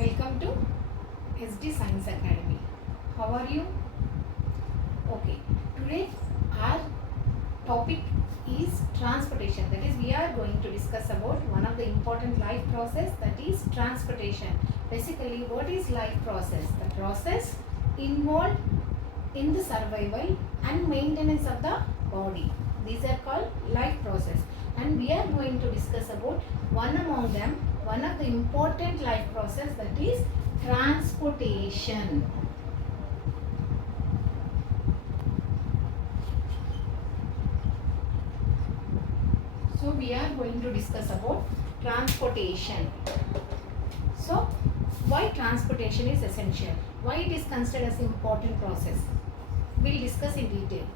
Welcome to SD Science Academy. How are you? Okay. Today our topic is transportation. That is, we are going to discuss about one of the important life process, that is transportation. Basically, what is life process? The process involved in the survival and maintenance of the body. These are called life process, and we are going to discuss about one among them, one of the important life process, that is transportation. So we are going to discuss about transportation. So why transportation is essential? Why it is considered as important process? We'll discuss in detail.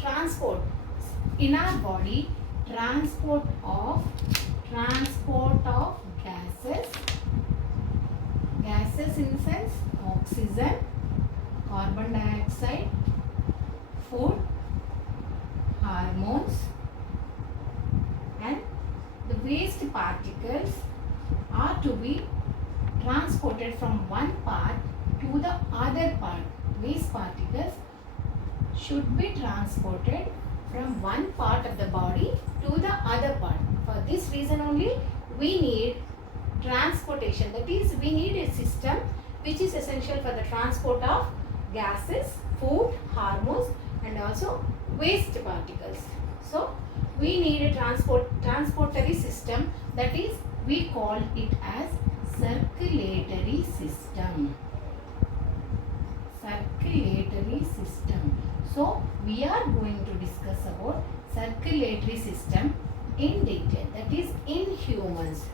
Transport in our body, transport of gases in the sense oxygen, carbon dioxide, food, hormones, and the waste particles are to be transported from one part to the other part. Waste particles should be transported from one part of the body to the other part. For this reason only we need transportation. That is, we need a system which is essential for the transport of gases, food, hormones, and also waste particles. So we need a transportatory system, that is, we call it as circulatory system. Circulatory system. So we are going to discuss about circulatory system in detail, that is in humans.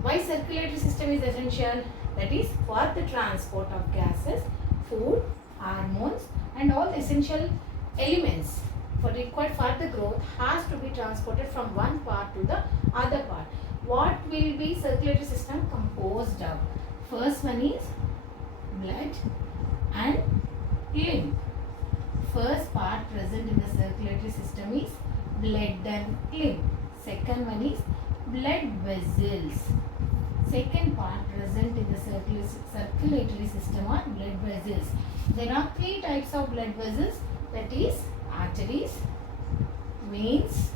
Why circulatory system is essential? That is for the transport of gases, food, hormones, and all essential elements required for the growth has to be transported from one part to the other part. What will be circulatory system composed of? First one is blood and lymph. First part present in the circulatory system is blood and lymph. Second one is blood vessels. Second part present in the circulatory system are blood vessels. There are three types of blood vessels, that is arteries, veins,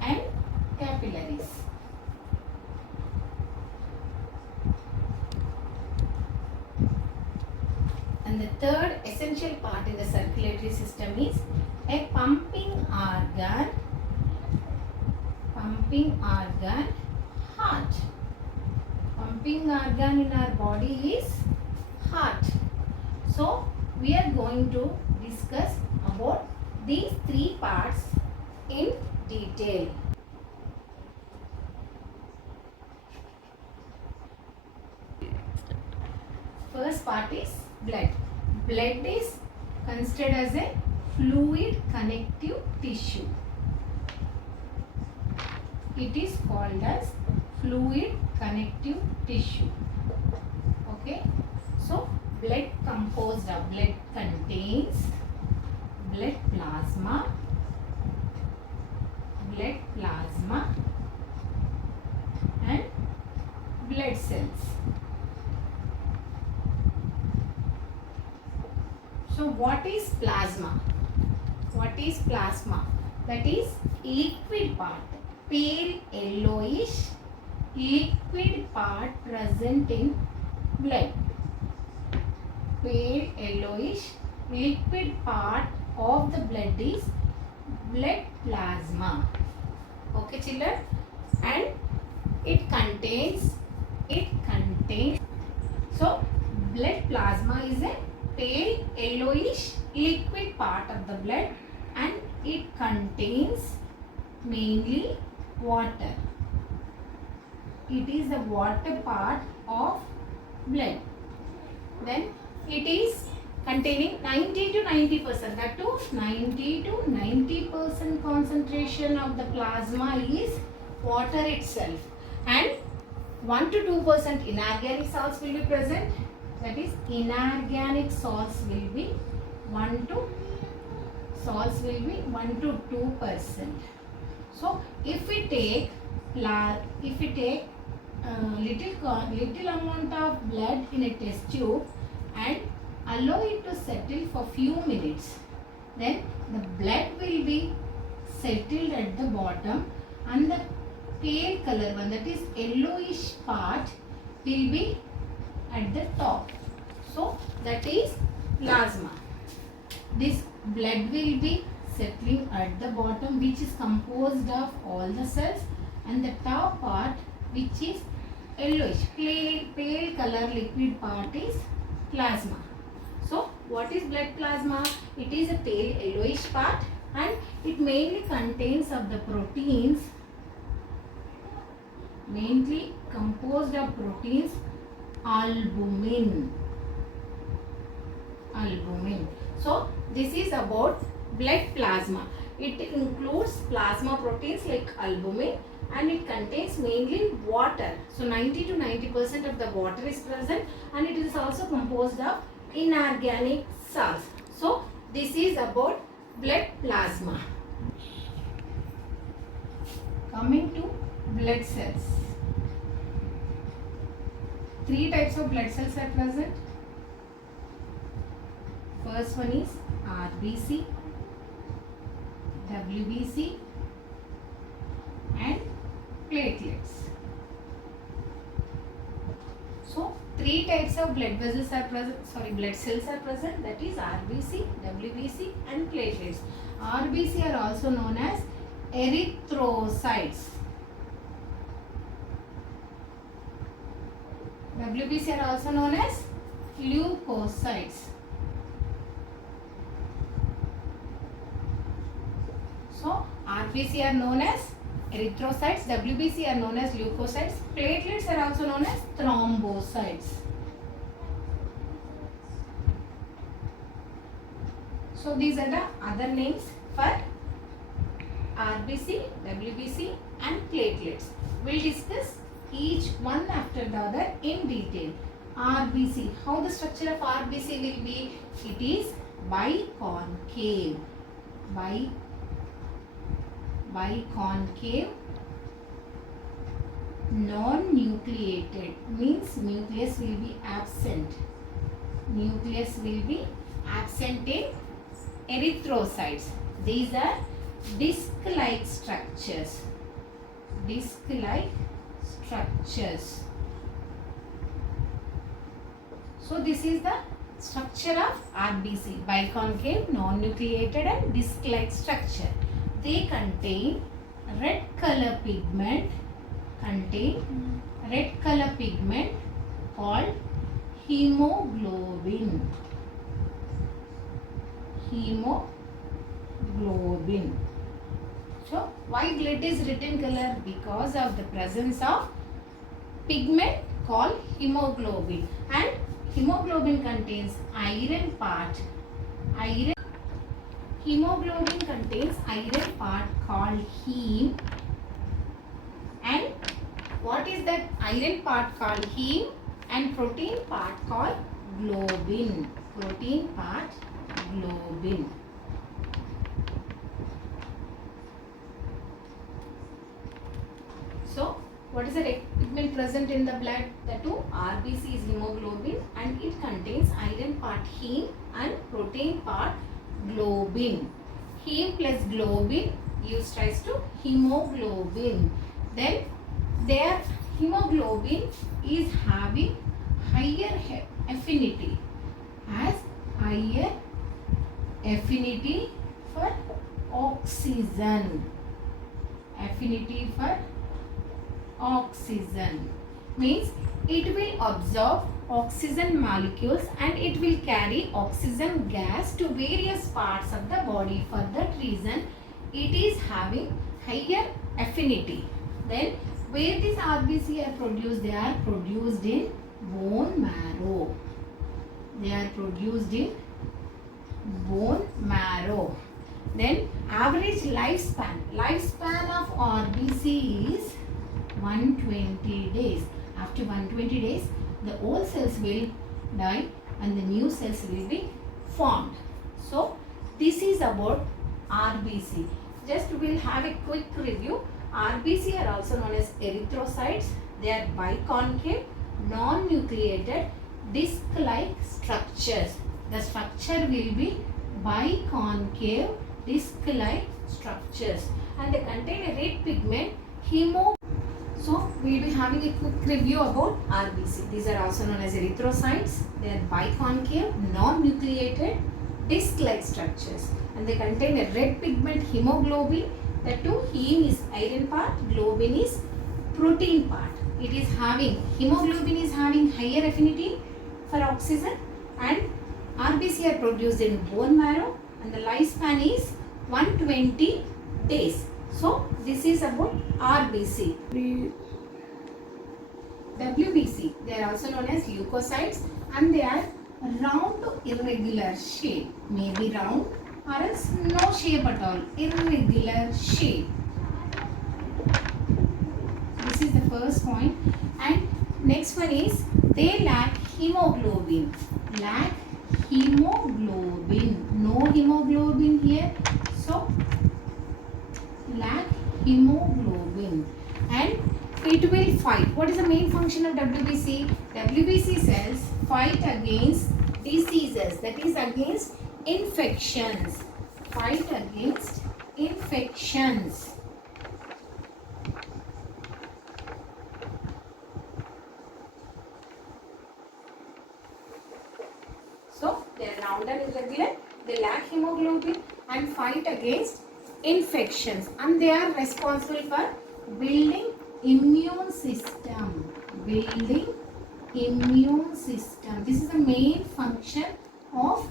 and capillaries. And the third essential part in the circulatory system is a pumping organ, heart. Pumping organ in our body is heart. So we are going to discuss about these three parts in detail. First part is blood. Blood is considered as a fluid connective tissue. It is called as fluid connective tissue. Okay. So blood composed of, blood contains blood plasma and blood cells. So what is plasma? What is plasma? That is liquid part, pale yellowish liquid part present in blood. Pale yellowish liquid part of the blood is blood plasma. Okay children, and it contains so blood plasma is a pale yellowish liquid part of the blood, and it contains mainly water. It is the water part of blood. Then it is containing 90 to 90%, that to 90 to 90% concentration of the plasma is water itself, and 1 to 2% inorganic salts will be present. That is, inorganic salts will be 1 to 2%. So if we take little amount of blood in a test tube and allow it to settle for few minutes. Then the blood will be settled at the bottom and the pale color one, that is yellowish part, will be at the top. So that is plasma. This blood will be settling at the bottom, which is composed of all the cells, and the top part, which is yellowish pale color liquid part, is plasma. So what is blood plasma? It is a pale yellowish part and it mainly contains of the proteins, mainly composed of proteins albumin. So this is about blood plasma. It includes plasma proteins like albumin and it contains mainly water. So 90 to 90% of the water is present and it is also composed of inorganic salts. So this is about blood plasma. Coming to blood cells. 3 types of blood cells are present. First one is RBC, WBC and platelets. So 3 types of blood vessels are present, blood cells are present, that is RBC, WBC and platelets. RBC are also known as erythrocytes. WBC are also known as leukocytes. So RBC are known as erythrocytes, WBC are known as leukocytes, platelets are also known as thrombocytes. So these are the other names for RBC, WBC and platelets. We'll discuss each one after the other in detail. RBC, how the structure of RBC will be? It is biconcave, biconcave, non-nucleated, means nucleus will be absent. Nucleus will be absent in erythrocytes. These are disc-like structures. Disc-like structures. So this is the structure of RBC, biconcave, non-nucleated and disc-like structure. They contain red color pigment, called hemoglobin. So why blood is red in color? Because of the presence of pigment called hemoglobin, and hemoglobin contains iron part. Hemoglobin contains iron part called heme, and what is that iron part called heme, and protein part called globin. So what is the pigment present in the blood? The two RBC is hemoglobin and it contains iron part heme and protein part globin. Heme plus globin gives rise to hemoglobin. Then their hemoglobin is having higher affinity, for oxygen. Means it will absorb oxygen molecules and it will carry oxygen gas to various parts of the body. For that reason it is having higher affinity. Then where these RBC are produced? They are produced in bone marrow. Then average lifespan of RBC is 120 days. After 120 days, the old cells will die and the new cells will be formed. So this is about RBC. Just we will have a quick review. RBC are also known as erythrocytes, They are biconcave, non-nucleated, disc-like structures. The structure will be biconcave, disc-like structures, and they contain a red pigment hemo. So we will be having a quick review about RBC. These are also known as erythrocytes. They are biconcave, non-nucleated, disc-like structures, and they contain a red pigment hemoglobin. The two, heme is iron part, globin is protein part. It is having, hemoglobin is having higher affinity for oxygen, and RBC are produced in bone marrow, and the lifespan is 120 days. So this is about RBC. WBC, they are also known as leukocytes, and they are round to irregular shape, maybe round or else no shape at all, irregular shape. This is the first point. And next one is they lack hemoglobin. Lack hemoglobin. No hemoglobin here. So lack hemoglobin. And it will fight. What is the main function of WBC? WBC cells fight against diseases. That is against infections. Fight against infections. So they are round and irregular, they lack hemoglobin and fight against infections, and they are responsible for building immune system. Building immune system. This is the main function of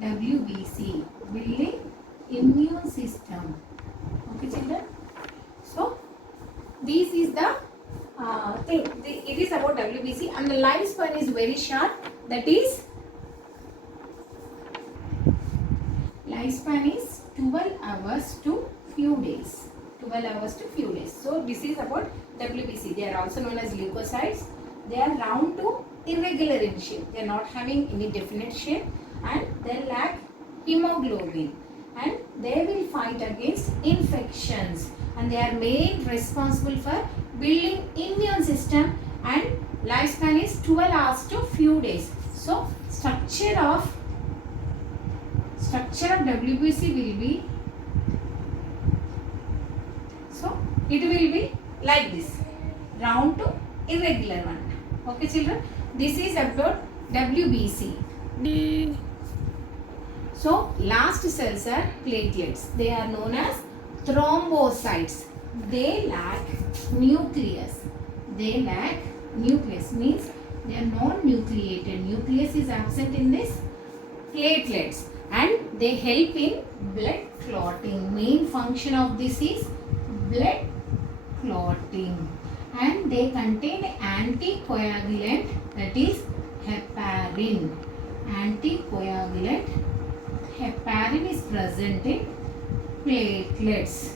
WBC. Building immune system. Okay, children. So this is the thing. It is about WBC, and the lifespan is very short. That is, lifespan is 12 hours to few days. 12 hours to few days. So this is about WBC. They are also known as leukocytes. They are round to irregular in shape. They are not having any definite shape, and they lack hemoglobin, and they will fight against infections, and they are main responsible for building immune system, and lifespan is 12 hours to few days. So structure of WBC will be, so it will be like this, round to irregular one. Okay, children, this is about WBC. So last cells are platelets. They are known as thrombocytes. They lack nucleus. They lack nucleus, means they are non-nucleated. Nucleus is absent in this platelets, and they help in blood clotting. Main function of this is blood clotting, and they contain anticoagulant, that is heparin. Anticoagulant heparin is present in platelets,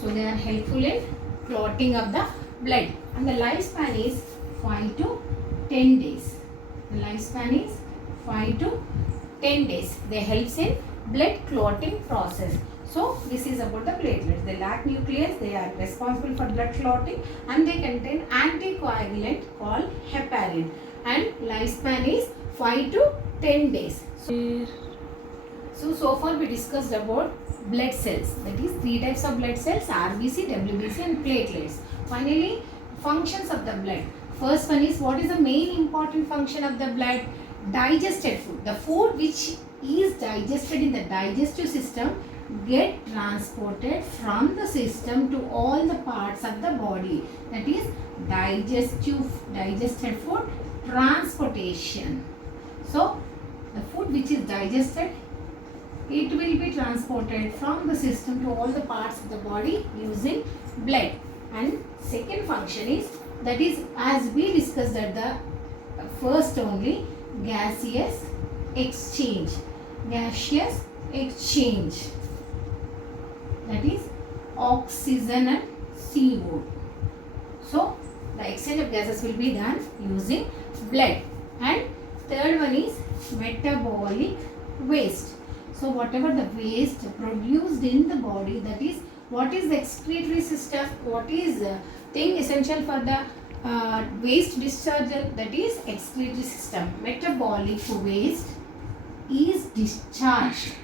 so they are helpful in clotting of the blood, and the lifespan is 5 to 10 days. The lifespan is 5 to 10 days. They help in blood clotting process. So this is about the platelets. They lack nucleus, they are responsible for blood clotting, and they contain anticoagulant called heparin, and lifespan is 5 to 10 days. So far we discussed about blood cells. That is 3 types of blood cells: RBC, WBC and platelets. Finally, functions of the blood. First one is, what is the main important function of the blood? Digested food. The food which is digested in the digestive system get transported from the system to all the parts of the body. That is digested food transportation. So the food which is digested, it will be transported from the system to all the parts of the body using blood. And second function is, that is, as we discussed at the first only, gaseous exchange. Gaseous exchange. That is oxygen and CO. So the exchange of gases will be done using blood. And third one is metabolic waste. So whatever the waste produced in the body, that is, what is the excretory system, what is thing essential for the waste discharge, that is excretory system. Metabolic waste is discharged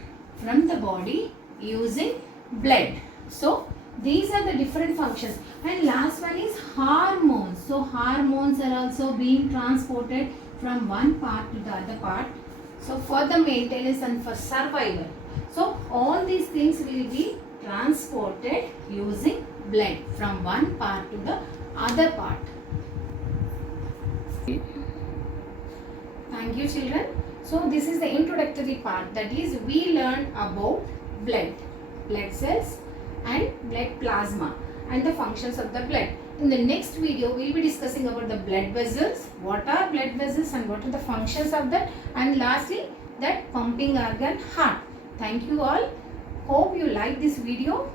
from the body using blood. So these are the different functions. And last one is hormones. So hormones are also being transported from one part to the other part, so for the maintenance and for survival. So all these things will be transported using blood from one part to the other part. Thank you, children. So this is the introductory part, that is we learned about blood cells and blood plasma and the functions of the blood. In the next video, we will be discussing about the blood vessels, what are blood vessels and what are the functions of that, and lastly that pumping organ, heart. Thank you all. Hope you like this video.